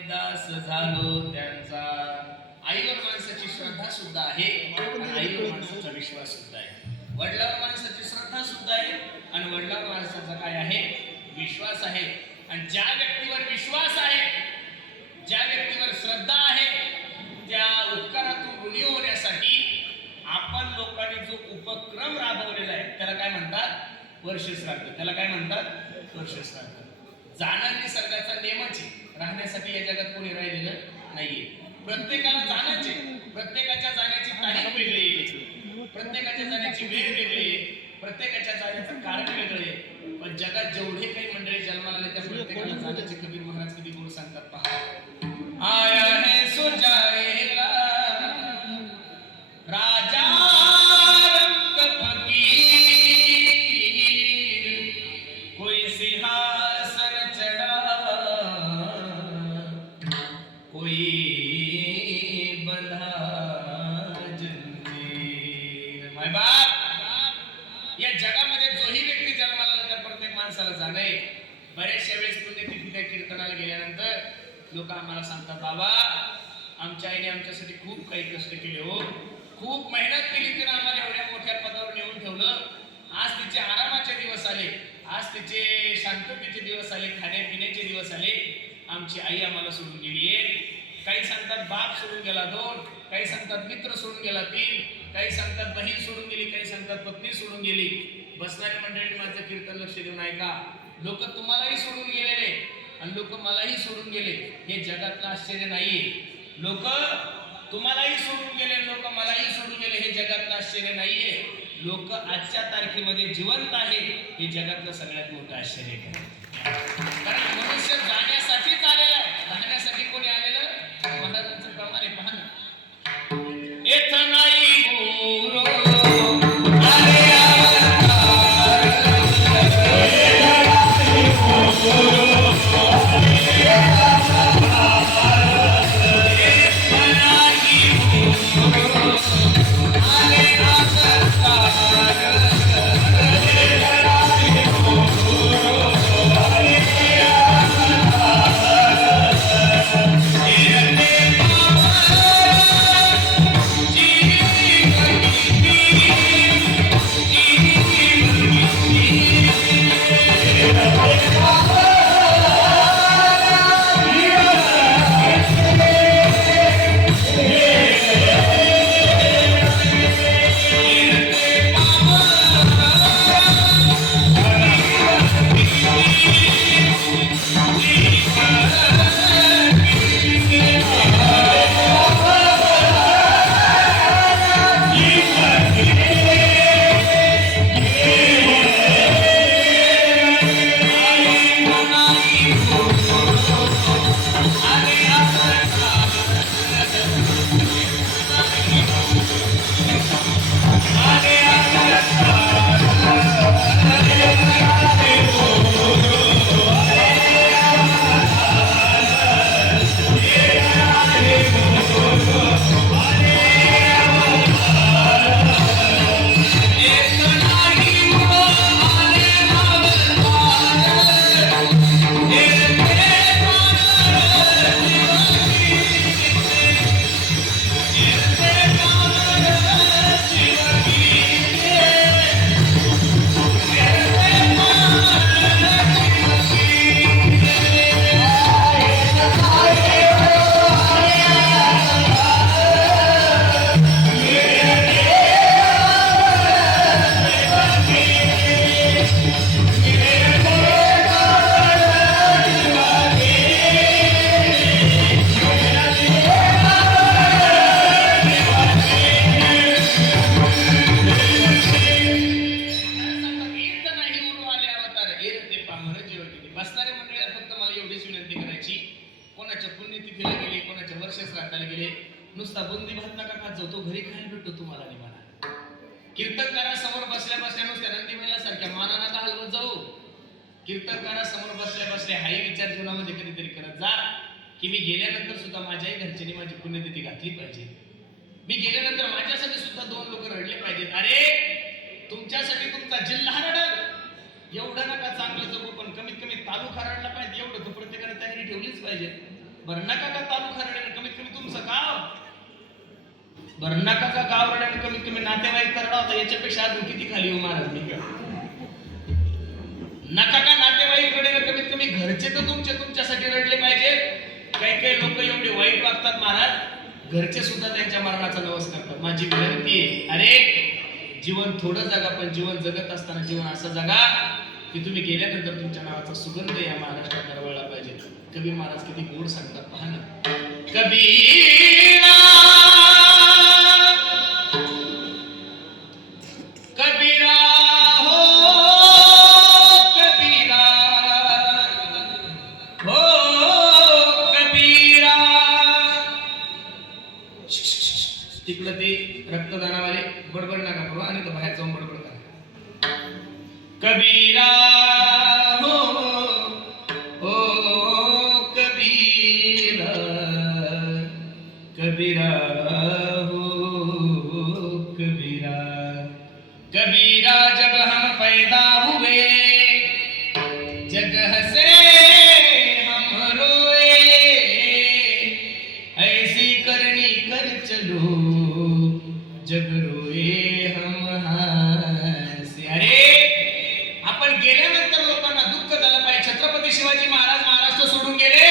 झालो त्यांचा. आईवर माणसाची श्रद्धा सुद्धा आहे आणि आईवर माणसाचा विश्वास सुद्धा आहे. वडिलावर माणसाची श्रद्धा सुद्धा आहे आणि वडिलावर माणसाचा काय आहे? विश्वास आहे. आणि ज्या व्यक्तीवर विश्वास आहे ज्या व्यक्तीवर श्रद्धा आहे त्या उपकारातून ऋणी होण्यासाठी आपण लोकांनी जो उपक्रम राबवलेला आहे त्याला काय म्हणतात? वर्ष श्राद्ध त्याला काय म्हणतात? वर्ष श्राद्ध जाणार निसर्गाचा नियमच आहे. जगात कोणी राहिलेलं नाहीये. प्रत्येकाला जाण्याचे प्रत्येकाच्या जाण्याची तारीख वेगळी आहे. प्रत्येकाच्या जाण्याची वेळ वेगळी आहे. प्रत्येकाच्या जाण्याचं कारण वेगळं आहे. पण जगात जेवढे काही मंडळी जन्माला त्या प्रत्येकाला जाण्याची कमी तिथे त्या कीर्तनाला गेल्यानंतर लोक आम्हाला सांगतात बाबा आमच्या आईने आमच्यासाठी खूप काही कष्ट केले हो. खूप मेहनत केली तिने आम्हाला एवढ्या मोठ्या पदावर नेऊन ठेवलं. आज तिचे आरामाचे दिवस आले. आज तिचे शांततेचे दिवस आले. खाण्यापिण्याचे दिवस आले. आमची आई आम्हाला सोडून गेली आहे. काही सांगतात बाप सोडून गेला दोन. काही सांगतात मित्र सोडून गेला तीन. काही सांगतात बहीण सोडून गेली. काही सांगतात पत्नी सोडून गेली. बसणारी मंडळी माझं कीर्तन लक्ष देऊन ऐका. लोक तुम्हाला आणि लोक मलाही सोडून गेले हे जगातलं आश्चर्य नाहीये. लोक तुम्हालाही सोडून गेले लोक मलाही सोडून गेले हे जगातलं आश्चर्य नाहीये. लोक आजच्या तारखेमध्ये जिवंत आहे हे जगातलं सगळ्यात मोठं आश्चर्य आहे तुम्हाला आणि कीर्तनकारासमोर बसल्या बसल्या नुसत्या नंदी महिला सारख्या माना का हलवत जाऊ. कीर्तनकारासमोर बसल्या बसल्या हाही विचार जीवनामध्ये कधीतरी करत जा. की मी गेल्यानंतर सुद्धा माझ्याही घरच्यांनी माझी पुण्यतिथी घातली पाहिजे. मी गेल्यानंतर माझ्यासाठी सुद्धा दोन लोक रडले पाहिजेत. अरे तुमच्यासाठी तुमचा जिल्हा रडल. एवढं नका चांगलं जगू पण कमीत कमी तालुका रडला पाहिजे. एवढं तर प्रत्येकाने तयारी ठेवलीच पाहिजे. बरं नका का तालुका रडेल? कमीत कमी तुमचं गाव बरं नका का गाव रडेल कमीत कमी नातेवाईक तर होता याच्यापेक्षा अजून किती खाली येऊ महाराज मी? नका का नातेवाईक रडेल कमीत कमी? घरचे तर तुमचे तुमच्यासाठी रडले पाहिजे. काही काही लोक एवढे वाईट वागतात महाराज. घरचे सुद्धा त्यांच्या मरणाचा नवस करतात. माझी विनंती आहे अरे जीवन थोडं जगा पण जीवन जगत असताना जीवन असं जगा की तुम्ही गेल्यानंतर तुमच्या नावाचा सुगंध या महाराष्ट्रात दरवळला पाहिजे. कवी महाराज किती गोड सांगतात पहा ना. कबीरा कबीरा तिकडं ते रक्तदानावाले बडबड नका करू आणि तो बाहेर जाऊन बडबड करा. कबीरा हो ओ कबीरा कबीरा हो कबीरा कबीरा जब हम पैदा हुए जगह से हम रोए ऐसी करनी कर चलो। जग रोए हम हसे अरे आपण गेल्यानंतर लोकांना दुःख झालं पाहिजे छत्रपती शिवाजी महाराज महाराष्ट्र सोडून गेले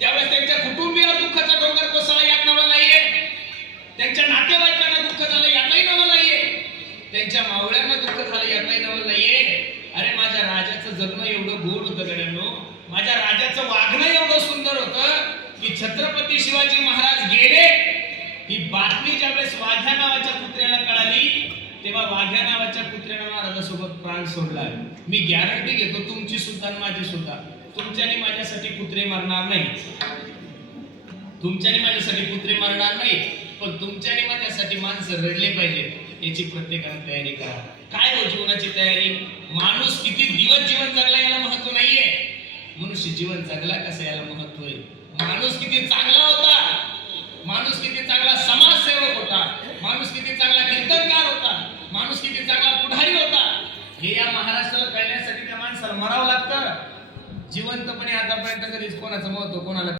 त्यावेळेस त्यांच्या कुटुंबियावर दुःखाचा डोंगर कोसळला यात नवं नाहीये त्यांच्या नातेवाईकांना दुःख झालं यातही नवं नाहीये त्यांच्या मावळ्यांना दुःख झालं यातही नवं नाहीये अरे माझ्या राजाचं जगणं एवढं गोड होतं गड्यांनो माझ्या राजाचं वागणं एवढं सुंदर होतं की छत्रपती शिवाजी महाराज गेले ही बातमी ज्यावेळेस वाघ्या नावाच्या कुत्र्याला कळाली तेव्हा वाघ्या नावाच्या कुत्र्यानं महाराजासोबत प्राण सोडला मी गॅरंटी घेतो तुमची सुद्धा माझी सुद्धा. तुमच्याने माझ्यासाठी कुत्रे मारणार नाही. तुमच्याने माझ्यासाठी कुत्रे मारणार नाही पण तुमच्याने माझ्यासाठी माणसं रडले पाहिजेत याची प्रत्येकाने तयारी करा. काय हो जीवनाची तयारी? माणूस किती दिवस जीवन जगला याला महत्त्व नाहीये. मनुष्य जीवन जगला कसं याला महत्त्व आहे? माणूस किती चांगला होता माणूस किती चांगला समाजसेवक होता माणूस किती चांगला कीर्तनकार होता माणूस किती चांगला पुढारी होता हे या महाराष्ट्राला कळण्यासाठी त्या माणसाला मरावं लागतं? जिवंतपणे आतापर्यंत कधीच कोणाचं महत्त्व कोणाला